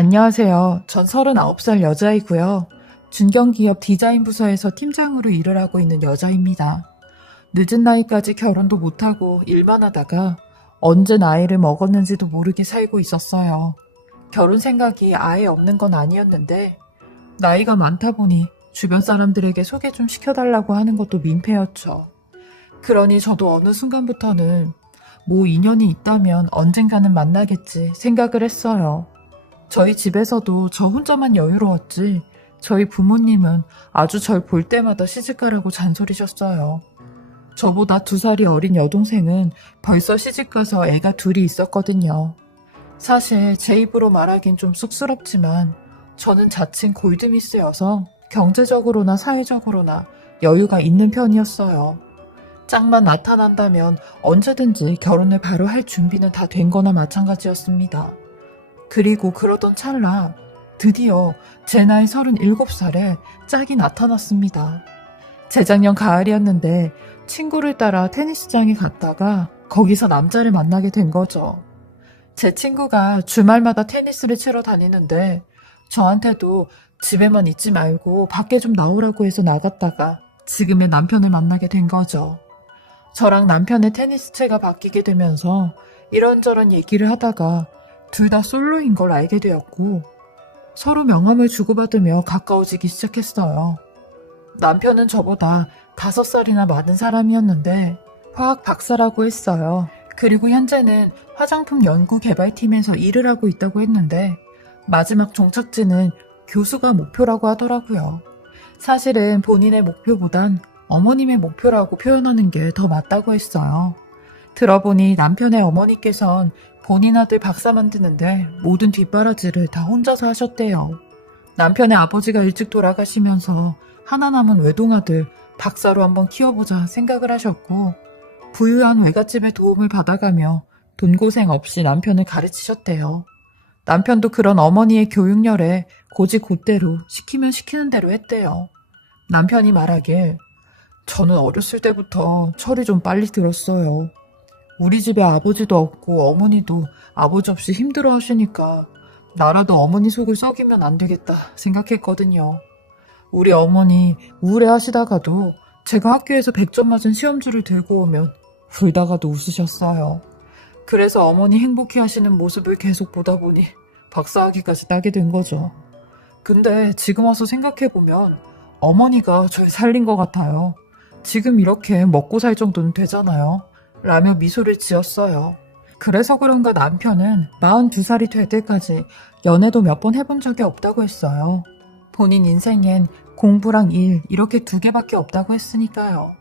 안녕하세요. 전 39살 여자이고요. 중견기업 디자인 부서에서 팀장으로 일을 하고 있는 여자입니다. 늦은 나이까지 결혼도 못하고 일만 하다가 언제 나이를 먹었는지도 모르게 살고 있었어요. 결혼 생각이 아예 없는 건 아니었는데 나이가 많다 보니 주변 사람들에게 소개 좀 시켜달라고 하는 것도 민폐였죠. 그러니 저도 어느 순간부터는 뭐 인연이 있다면 언젠가는 만나겠지 생각을 했어요. 저희 집에서도 저 혼자만 여유로웠지 저희 부모님은 아주 절 볼 때마다 시집가라고 잔소리셨어요. 저보다 2살이 어린 여동생은 벌써 시집가서 애가 둘이 있었거든요. 사실 제 입으로 말하긴 좀 쑥스럽지만 저는 자칭 골드미스여서 경제적으로나 사회적으로나 여유가 있는 편이었어요. 짝만 나타난다면 언제든지 결혼을 바로 할 준비는 다 된 거나 마찬가지였습니다. 그리고 그러던 찰나 드디어 제 나이 37살에 짝이 나타났습니다. 재작년 가을이었는데 친구를 따라 테니스장에 갔다가 거기서 남자를 만나게 된 거죠. 제 친구가 주말마다 테니스를 치러 다니는데 저한테도 집에만 있지 말고 밖에 좀 나오라고 해서 나갔다가 지금의 남편을 만나게 된 거죠. 저랑 남편의 테니스채가 바뀌게 되면서 이런저런 얘기를 하다가 둘 다 솔로인 걸 알게 되었고 서로 명함을 주고받으며 가까워지기 시작했어요. 남편은 저보다 5살이나 많은 사람이었는데 화학 박사라고 했어요. 그리고 현재는 화장품 연구 개발팀에서 일을 하고 있다고 했는데 마지막 종착지는 교수가 목표라고 하더라고요. 사실은 본인의 목표보단 어머님의 목표라고 표현하는 게 더 맞다고 했어요. 들어보니 남편의 어머니께선 본인 아들 박사 만드는데 모든 뒷바라지를 다 혼자서 하셨대요. 남편의 아버지가 일찍 돌아가시면서 하나 남은 외동아들 박사로 한번 키워보자 생각을 하셨고 부유한 외갓집의 도움을 받아가며 돈 고생 없이 남편을 가르치셨대요. 남편도 그런 어머니의 교육열에 곧이곧대로 시키면 시키는 대로 했대요. 남편이 말하길 저는 어렸을 때부터 철이 좀 빨리 들었어요. 우리 집에 아버지도 없고 어머니도 아버지 없이 힘들어 하시니까 나라도 어머니 속을 썩이면 안 되겠다 생각했거든요. 우리 어머니 우울해 하시다가도 제가 학교에서 100점 맞은 시험지를 들고 오면 울다가도 웃으셨어요. 그래서 어머니 행복해 하시는 모습을 계속 보다 보니 박사학위까지 따게 된 거죠. 근데 지금 와서 생각해보면 어머니가 절 살린 것 같아요. 지금 이렇게 먹고 살 정도는 되잖아요. 라며 미소를 지었어요. 그래서 그런가 남편은 42살이 될 때까지 연애도 몇 번 해본 적이 없다고 했어요. 본인 인생엔 공부랑 일 이렇게 2개밖에 없다고 했으니까요.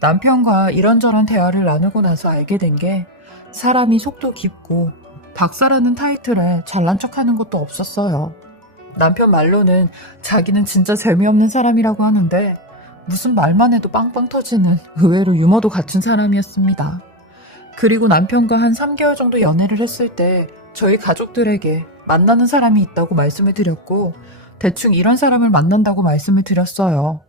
남편과 이런저런 대화를 나누고 나서 알게 된 게 사람이 속도 깊고 박사라는 타이틀에 잘난 척하는 것도 없었어요. 남편 말로는 자기는 진짜 재미없는 사람이라고 하는데 무슨 말만 해도 빵빵 터지는 의외로 유머도 갖춘 사람이었습니다. 그리고 남편과 한 3개월 정도 연애를 했을 때 저희 가족들에게 만나는 사람이 있다고 말씀을 드렸고 대충 이런 사람을 만난다고 말씀을 드렸어요.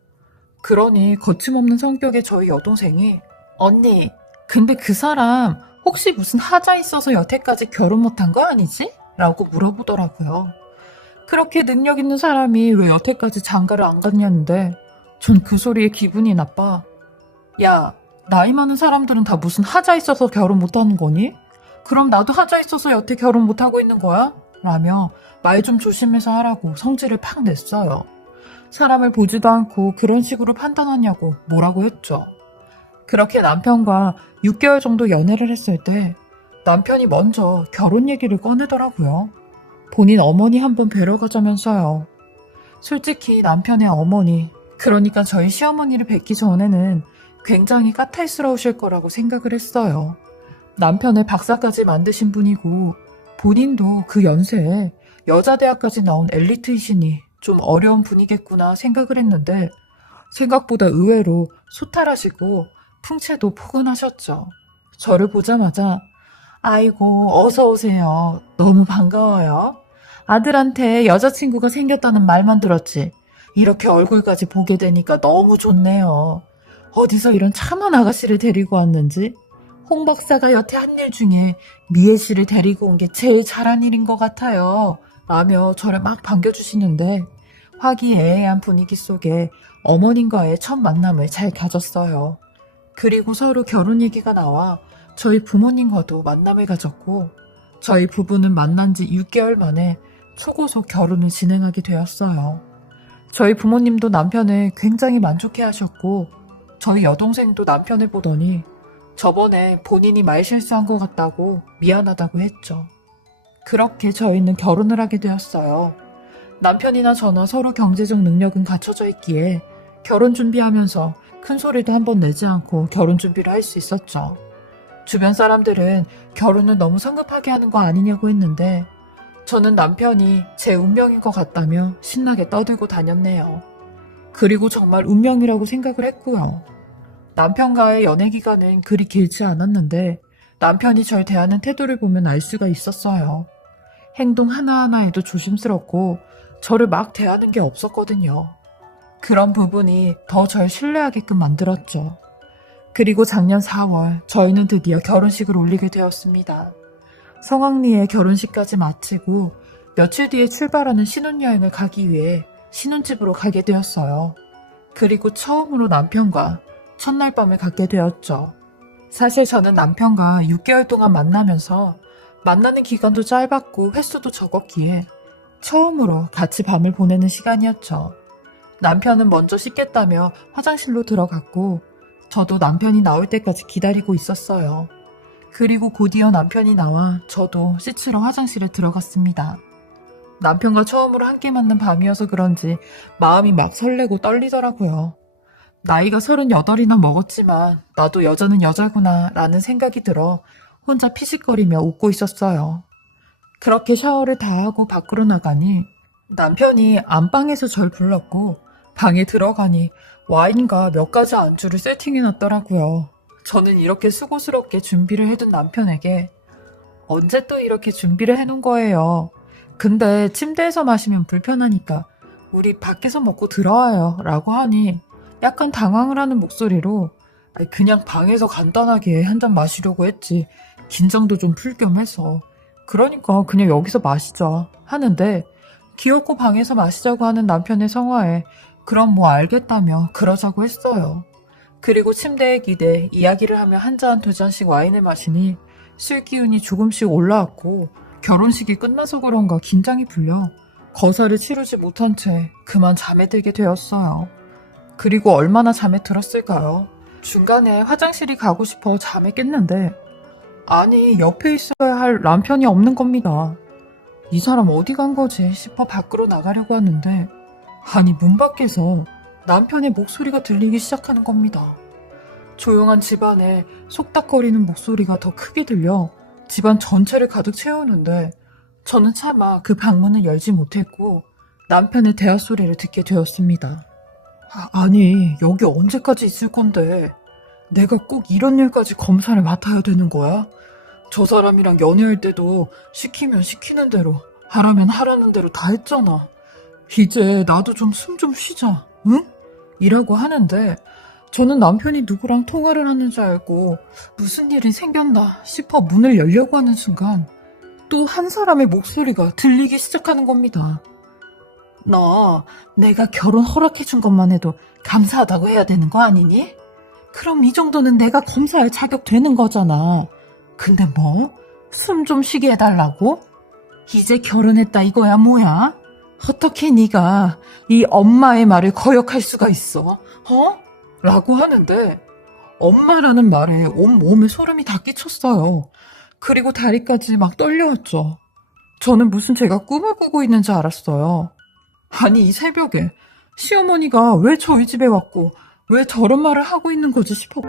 그러니 거침없는 성격의 저희 여동생이 언니, 근데 그 사람 혹시 무슨 하자 있어서 여태까지 결혼 못한 거 아니지? 라고 물어보더라고요. 그렇게 능력 있는 사람이 왜 여태까지 장가를 안 갔냐는데 전 그 소리에 기분이 나빠. 야, 나이 많은 사람들은 다 무슨 하자 있어서 결혼 못하는 거니? 그럼 나도 하자 있어서 여태 결혼 못하고 있는 거야? 라며 말 좀 조심해서 하라고 성질을 팍 냈어요. 사람을 보지도 않고 그런 식으로 판단하냐고 뭐라고 했죠. 그렇게 남편과 6개월 정도 연애를 했을 때 남편이 먼저 결혼 얘기를 꺼내더라고요. 본인 어머니 한번 뵈러 가자면서요. 솔직히 남편의 어머니, 그러니까 저희 시어머니를 뵙기 전에는 굉장히 까탈스러우실 거라고 생각을 했어요. 남편을 박사까지 만드신 분이고 본인도 그 연세에 여자대학까지 나온 엘리트이시니 좀 어려운 분이겠구나 생각을 했는데 생각보다 의외로 소탈하시고 풍채도 포근하셨죠. 저를 보자마자 아이고 어서 오세요. 너무 반가워요. 아들한테 여자친구가 생겼다는 말만 들었지. 이렇게 얼굴까지 보게 되니까 너무 좋네요. 어디서 이런 참한 아가씨를 데리고 왔는지. 홍 박사가 여태 한 일 중에 미애 씨를 데리고 온 게 제일 잘한 일인 것 같아요. 라며 저를 막 반겨주시는데 화기애애한 분위기 속에 어머님과의 첫 만남을 잘 가졌어요. 그리고 서로 결혼 얘기가 나와 저희 부모님과도 만남을 가졌고 저희 부부는 만난 지 6개월 만에 초고속 결혼을 진행하게 되었어요. 저희 부모님도 남편을 굉장히 만족해 하셨고 저희 여동생도 남편을 보더니 저번에 본인이 말 실수한 것 같다고 미안하다고 했죠. 그렇게 저희는 결혼을 하게 되었어요. 남편이나 저나 서로 경제적 능력은 갖춰져 있기에 결혼 준비하면서 큰 소리도 한 번 내지 않고 결혼 준비를 할 수 있었죠. 주변 사람들은 결혼을 너무 성급하게 하는 거 아니냐고 했는데 저는 남편이 제 운명인 것 같다며 신나게 떠들고 다녔네요. 그리고 정말 운명이라고 생각을 했고요. 남편과의 연애 기간은 그리 길지 않았는데 남편이 절 대하는 태도를 보면 알 수가 있었어요. 행동 하나하나에도 조심스럽고 저를 막 대하는 게 없었거든요. 그런 부분이 더 절 신뢰하게끔 만들었죠. 그리고 작년 4월 저희는 드디어 결혼식을 올리게 되었습니다. 성황리에 결혼식까지 마치고 며칠 뒤에 출발하는 신혼여행을 가기 위해 신혼집으로 가게 되었어요. 그리고 처음으로 남편과 첫날 밤을 갖게 되었죠. 사실 저는 남편과 6개월 동안 만나면서 만나는 기간도 짧았고 횟수도 적었기에 처음으로 같이 밤을 보내는 시간이었죠. 남편은 먼저 씻겠다며 화장실로 들어갔고 저도 남편이 나올 때까지 기다리고 있었어요. 그리고 곧이어 남편이 나와 저도 씻으러 화장실에 들어갔습니다. 남편과 처음으로 함께 맞는 밤이어서 그런지 마음이 막 설레고 떨리더라고요. 나이가 38이나 먹었지만 나도 여자는 여자구나 라는 생각이 들어 혼자 피식거리며 웃고 있었어요. 그렇게 샤워를 다 하고 밖으로 나가니 남편이 안방에서 절 불렀고 방에 들어가니 와인과 몇 가지 안주를 세팅해놨더라고요. 저는 이렇게 수고스럽게 준비를 해둔 남편에게 언제 또 이렇게 준비를 해놓은 거예요. 근데 침대에서 마시면 불편하니까 우리 밖에서 먹고 들어와요 라고 하니 약간 당황을 하는 목소리로 그냥 방에서 간단하게 한 잔 마시려고 했지 긴장도 좀 풀 겸 해서 그러니까 그냥 여기서 마시자 하는데 귀엽고 방에서 마시자고 하는 남편의 성화에 그럼 뭐 알겠다며 그러자고 했어요. 그리고 침대에 기대 이야기를 하며 한 잔 두 잔씩 와인을 마시니 술 기운이 조금씩 올라왔고 결혼식이 끝나서 그런가 긴장이 풀려 거사를 치르지 못한 채 그만 잠에 들게 되었어요. 그리고 얼마나 잠에 들었을까요? 중간에 화장실이 가고 싶어 잠에 깼는데 아니 옆에 있어야 할 남편이 없는 겁니다. 이 사람 어디 간 거지 싶어 밖으로 나가려고 하는데 아니 문 밖에서 남편의 목소리가 들리기 시작하는 겁니다. 조용한 집안에 속닥거리는 목소리가 더 크게 들려 집안 전체를 가득 채우는데 저는 차마 그 방문을 열지 못했고 남편의 대화 소리를 듣게 되었습니다. 아니 여기 언제까지 있을 건데 내가 꼭 이런 일까지 검사를 맡아야 되는 거야? 저 사람이랑 연애할 때도 시키면 시키는 대로 하라면 하라는 대로 다 했잖아. 이제 나도 좀 숨 좀 쉬자, 응? 이라고 하는데 저는 남편이 누구랑 통화를 하는 줄 알고 무슨 일이 생겼나 싶어 문을 열려고 하는 순간 또 한 사람의 목소리가 들리기 시작하는 겁니다. 너 내가 결혼 허락해준 것만 해도 감사하다고 해야 되는 거 아니니? 그럼 이 정도는 내가 검사할 자격 되는 거잖아. 근데 뭐? 숨 좀 쉬게 해달라고? 이제 결혼했다 이거야 뭐야? 어떻게 네가 이 엄마의 말을 거역할 수가 있어? 라고 하는데 엄마라는 말에 온몸에 소름이 다 끼쳤어요. 그리고 다리까지 막 떨려왔죠. 저는 무슨 제가 꿈을 꾸고 있는 줄 알았어요. 아니 이 새벽에 시어머니가 왜 저희 집에 왔고 왜 저런 말을 하고 있는 거지 싶어.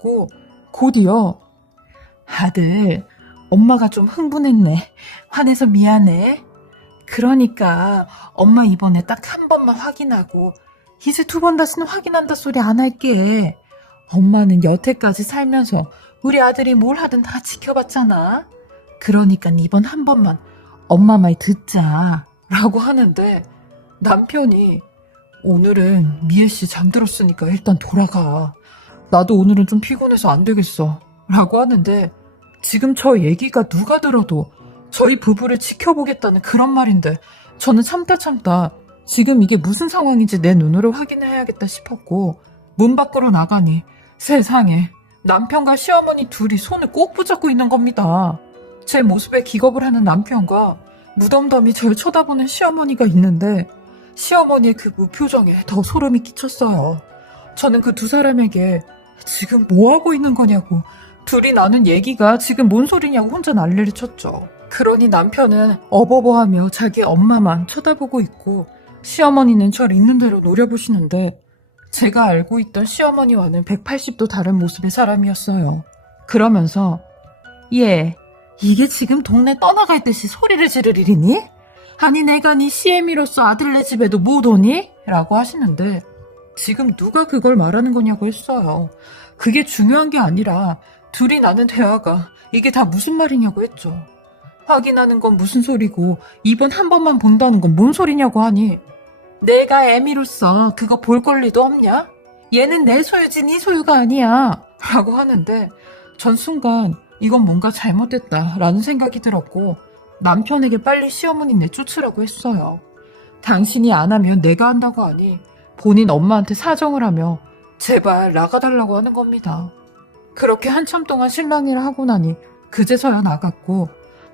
하셨고 곧이어 아들, 엄마가 좀 흥분했네. 화내서 미안해. 그러니까 엄마 이번에 딱 한 번만 확인하고 이제 두 번 다시는 확인한다 소리 안 할게. 엄마는 여태까지 살면서 우리 아들이 뭘 하든 다 지켜봤잖아. 그러니까 이번 한 번만 엄마 말 듣자 라고 하는데 남편이 오늘은 미애씨 잠들었으니까 일단 돌아가. 나도 오늘은 좀 피곤해서 안 되겠어 라고 하는데 지금 저 얘기가 누가 들어도 저희 부부를 지켜보겠다는 그런 말인데 저는 참다 지금 이게 무슨 상황인지 내 눈으로 확인해야겠다 싶었고 문 밖으로 나가니 세상에 남편과 시어머니 둘이 손을 꼭 붙잡고 있는 겁니다. 제 모습에 기겁을 하는 남편과 무덤덤이 절 쳐다보는 시어머니가 있는데 시어머니의 그 무표정에 더 소름이 끼쳤어요. 저는 그 두 사람에게 지금 뭐하고 있는 거냐고 둘이 나눈 얘기가 지금 뭔 소리냐고 혼자 난리를 쳤죠. 그러니 남편은 어버버하며 자기 엄마만 쳐다보고 있고 시어머니는 절 있는 대로 노려보시는데 제가 알고 있던 시어머니와는 180도 다른 모습의 사람이었어요. 그러면서 얘, 이게 지금 동네 떠나갈 듯이 소리를 지를 일이니? 아니 내가 네 시애미로서 아들네 집에도 못 오니? 라고 하시는데 지금 누가 그걸 말하는 거냐고 했어요. 그게 중요한 게 아니라 둘이 나눈 대화가 이게 다 무슨 말이냐고 했죠. 확인하는 건 무슨 소리고 이번 한 번만 본다는 건 뭔 소리냐고 하니 내가 애미로서 그거 볼 권리도 없냐? 얘는 내 소유지 네 소유가 아니야 라고 하는데 전 순간 이건 뭔가 잘못됐다라는 생각이 들었고 남편에게 빨리 시어머니 내쫓으라고 했어요. 당신이 안 하면 내가 한다고 하니 본인 엄마한테 사정을 하며 제발 나가달라고 하는 겁니다. 그렇게 한참 동안 실랑이를 하고 나니 그제서야 나갔고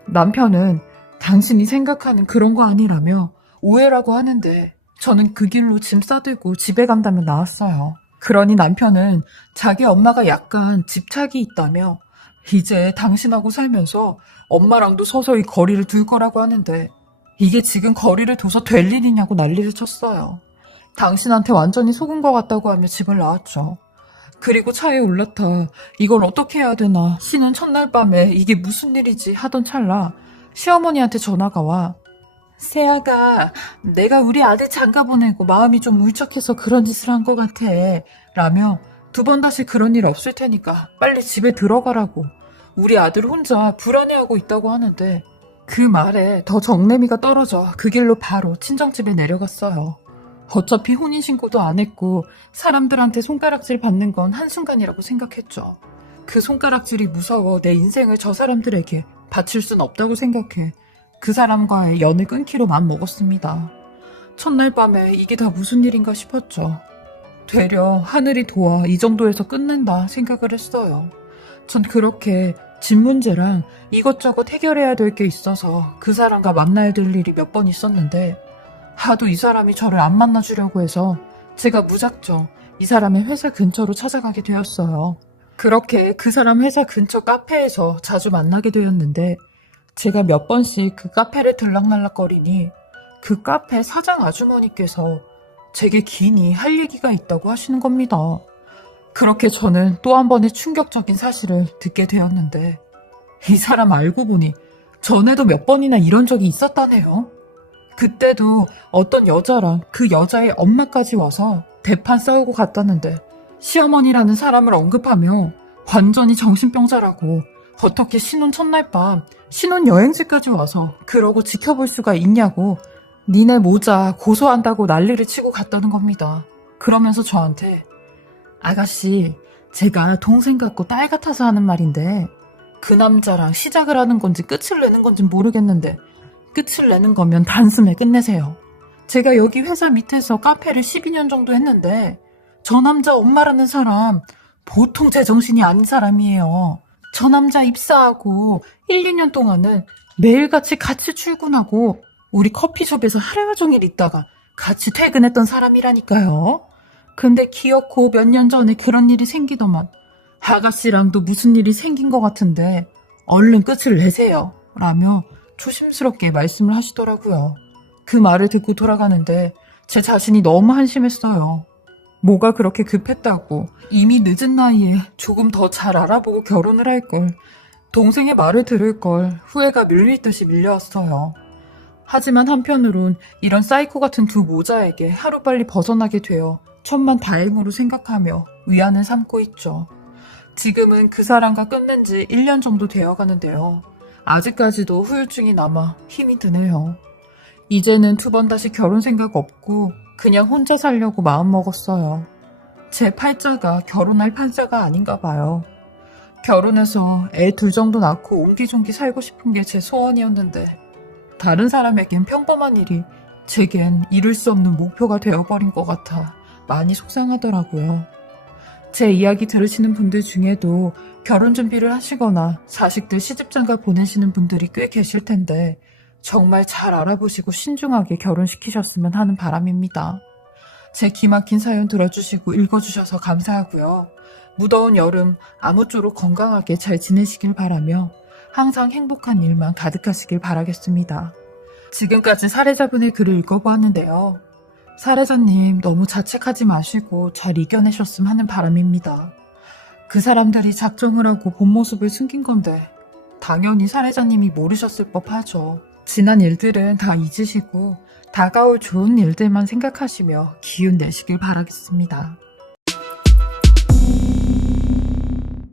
남편은 당신이 생각하는 그런 거 아니라며 오해라고 하는데 저는 그 길로 짐 싸들고 집에 간다며 나왔어요. 그러니 남편은 자기 엄마가 약간 집착이 있다며 이제 당신하고 살면서 엄마랑도 서서히 거리를 둘 거라고 하는데 이게 지금 거리를 둬서 될 일이냐고 난리를 쳤어요. 당신한테 완전히 속은 것 같다고 하며 집을 나왔죠. 그리고 차에 올라타 이걸 어떻게 해야 되나 쉬는 첫날 밤에 이게 무슨 일이지 하던 찰나 시어머니한테 전화가 와 세아가 내가 우리 아들 장가 보내고 마음이 좀 울적해서 그런 짓을 한 것 같아 라며 두 번 다시 그런 일 없을 테니까 빨리 집에 들어가라고 우리 아들 혼자 불안해하고 있다고 하는데 그 말에 더 정내미가 떨어져 그 길로 바로 친정집에 내려갔어요. 어차피 혼인신고도 안 했고 사람들한테 손가락질 받는 건 한순간이라고 생각했죠. 그 손가락질이 무서워 내 인생을 저 사람들에게 바칠 순 없다고 생각해 그 사람과의 연을 끊기로 마음먹었습니다. 첫날 밤에 이게 다 무슨 일인가 싶었죠. 되려 하늘이 도와 이 정도에서 끝낸다 생각을 했어요. 전 그렇게 집 문제랑 이것저것 해결해야 될 게 있어서 그 사람과 만나야 될 일이 몇 번 있었는데 하도 이 사람이 저를 안 만나주려고 해서 제가 무작정 이 사람의 회사 근처로 찾아가게 되었어요. 그렇게 그 사람 회사 근처 카페에서 자주 만나게 되었는데 제가 몇 번씩 그 카페를 들락날락거리니 그 카페 사장 아주머니께서 제게 긴히 할 얘기가 있다고 하시는 겁니다. 그렇게 저는 또 한 번의 충격적인 사실을 듣게 되었는데 이 사람 알고 보니 전에도 몇 번이나 이런 적이 있었다네요. 그때도 어떤 여자랑 그 여자의 엄마까지 와서 대판 싸우고 갔다는데 시어머니라는 사람을 언급하며 완전히 정신병자라고 어떻게 신혼 첫날 밤 신혼여행지까지 와서 그러고 지켜볼 수가 있냐고 니네 모자 고소한다고 난리를 치고 갔다는 겁니다. 그러면서 저한테 아가씨 제가 동생 같고 딸 같아서 하는 말인데 그 남자랑 시작을 하는 건지 끝을 내는 건지 모르겠는데 끝을 내는 거면 단숨에 끝내세요. 제가 여기 회사 밑에서 카페를 12년 정도 했는데 저 남자 엄마라는 사람 보통 제정신이 아닌 사람이에요. 저 남자 입사하고 1, 2년 동안은 매일같이 같이 출근하고 우리 커피숍에서 하루 종일 있다가 같이 퇴근했던 사람이라니까요. 근데 기어코 몇 년 전에 그런 일이 생기더만 아가씨랑도 무슨 일이 생긴 것 같은데 얼른 끝을 내세요 라며 조심스럽게 말씀을 하시더라고요. 그 말을 듣고 돌아가는데 제 자신이 너무 한심했어요. 뭐가 그렇게 급했다고. 이미 늦은 나이에 조금 더 잘 알아보고 결혼을 할 걸. 동생의 말을 들을 걸. 후회가 밀밀듯이 밀려왔어요. 하지만 한편으론 이런 사이코 같은 두 모자에게 하루빨리 벗어나게 되어 천만다행으로 생각하며 위안을 삼고 있죠. 지금은 그 사람과 끝낸 지 1년 정도 되어 가는데요. 아직까지도 후유증이 남아 힘이 드네요. 이제는 두 번 다시 결혼 생각 없고 그냥 혼자 살려고 마음먹었어요. 제 팔자가 결혼할 판자가 아닌가 봐요. 결혼해서 애 둘 정도 낳고 옹기종기 살고 싶은 게 제 소원이었는데 다른 사람에겐 평범한 일이 제겐 이룰 수 없는 목표가 되어버린 것 같아 많이 속상하더라고요. 제 이야기 들으시는 분들 중에도 결혼 준비를 하시거나 자식들 시집장가 보내시는 분들이 꽤 계실 텐데 정말 잘 알아보시고 신중하게 결혼시키셨으면 하는 바람입니다. 제 기막힌 사연 들어주시고 읽어주셔서 감사하고요. 무더운 여름 아무쪼록 건강하게 잘 지내시길 바라며 항상 행복한 일만 가득하시길 바라겠습니다. 지금까지 사례자분의 글을 읽어보았는데요. 사례자님 너무 자책하지 마시고 잘 이겨내셨으면 하는 바람입니다. 그 사람들이 작정을 하고 본 모습을 숨긴 건데 당연히 사례자님이 모르셨을 법하죠. 지난 일들은 다 잊으시고 다가올 좋은 일들만 생각하시며 기운 내시길 바라겠습니다.